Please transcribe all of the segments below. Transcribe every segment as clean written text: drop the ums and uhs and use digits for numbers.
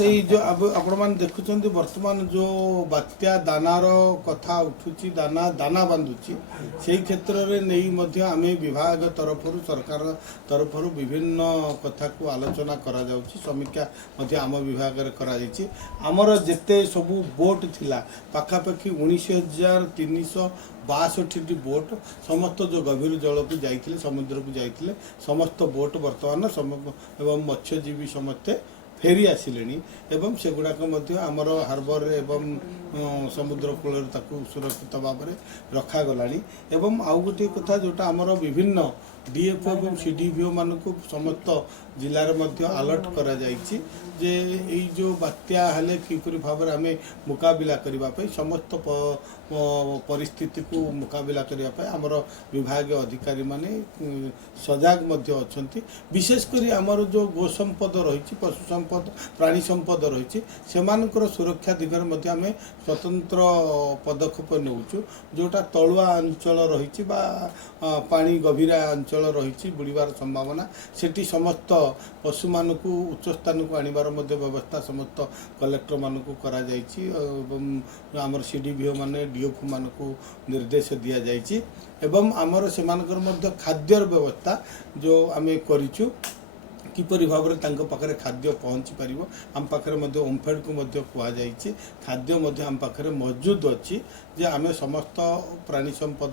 से जो अब आपण मान देखुचंदी वर्तमान जो बात्या दानार कथा उठुची दाना दाना बांधुची से क्षेत्र रे नहीं मध्य आमे विभाग तरफरु सरकार तरफरु विभिन्न कथा को आलोचना करा जाउची समीक्षा मध्य आम विभाग रे करा जायची हमर जेते सबु बोट थिला पाखापाखि 19,362 बोट समस्त जो गभीर जल को जाइथिले समुद्र को जाइथिले समस्त बोट वर्तमान एवं मत्स्यजीवी समस्ते फेरी आसिले एवं सेगुड़ाक आमर हार्बर एवं समुद्र कूल सुरक्षित भाव में रखागला एवं आउ गोटे कथा जोटा आमर विभिन्न डीएफओ और सीडीपीओ मान समस्त जिले में अलर्ट करा जाइछि जे एई जो बात्या हेले किपरि भाव में आम मुकाबिला करने समस्त परिस्थिति को मुकाबिला करने आमर विभाग अधिकारी माने सजग अच्छा विशेषकर आमर जो गो संपद रही पशु संपद प्राणी संपद रही से सुरक्षा दिगरे मध्य आम स्वतंत्र पदक्षेप नौचु जोटा तलुआ अंचल रही पानी गभीरा अंचल रही बुड़बार संभावना सेठी समस्त पशु मान को उच्च स्थान को आनिबार व्यवस्था समस्त कलेक्टर मान को करा जाइछि एवं आमर सीडीपीओ माने डीएफओ मान को निर्देश दिया जाइछि एवं आमर सेमानकर मध्य खाद्यर व्यवस्था जो आमे करिछु किपरि भाव में पाखे खाद्य पहुँची पार आम पाखे ओमफेड को कहुई खाद्य आम पाखे मौजूद अच्छी जे आम समस्त प्राणी संपद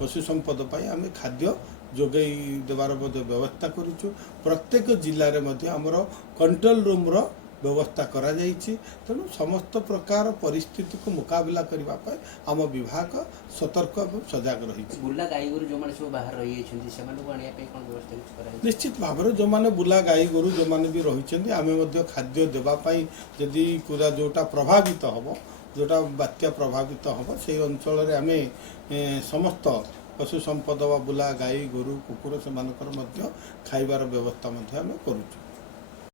पशु संपद आम खाद्य जोगई देवार व्यवस्था करूँ प्रत्येक जिले में आमर कंट्रोल रूम रो व्यवस्था करा जाइछि तेणु समस्त प्रकार परिस्थिति को मुकाबला करने आम विभाग सतर्क और सजग रही बुला गाई गोरु जो माने सब बाहर रही छथि सेमानु को आनिया पे कोन व्यवस्था किछ करा निश्चित भाव में जो माने बुला गाई गोरु जो माने भी रही आमे मध्य खाद्य देबा पई यदि पूरा जोटा प्रभावित हबो जोटा बात्या प्रभावित हबो से अंचल रे आमे समस्त पशु संपद वा बुला गाई गोरु कुकुर से खाइबार व्यवस्था आमे करूछु।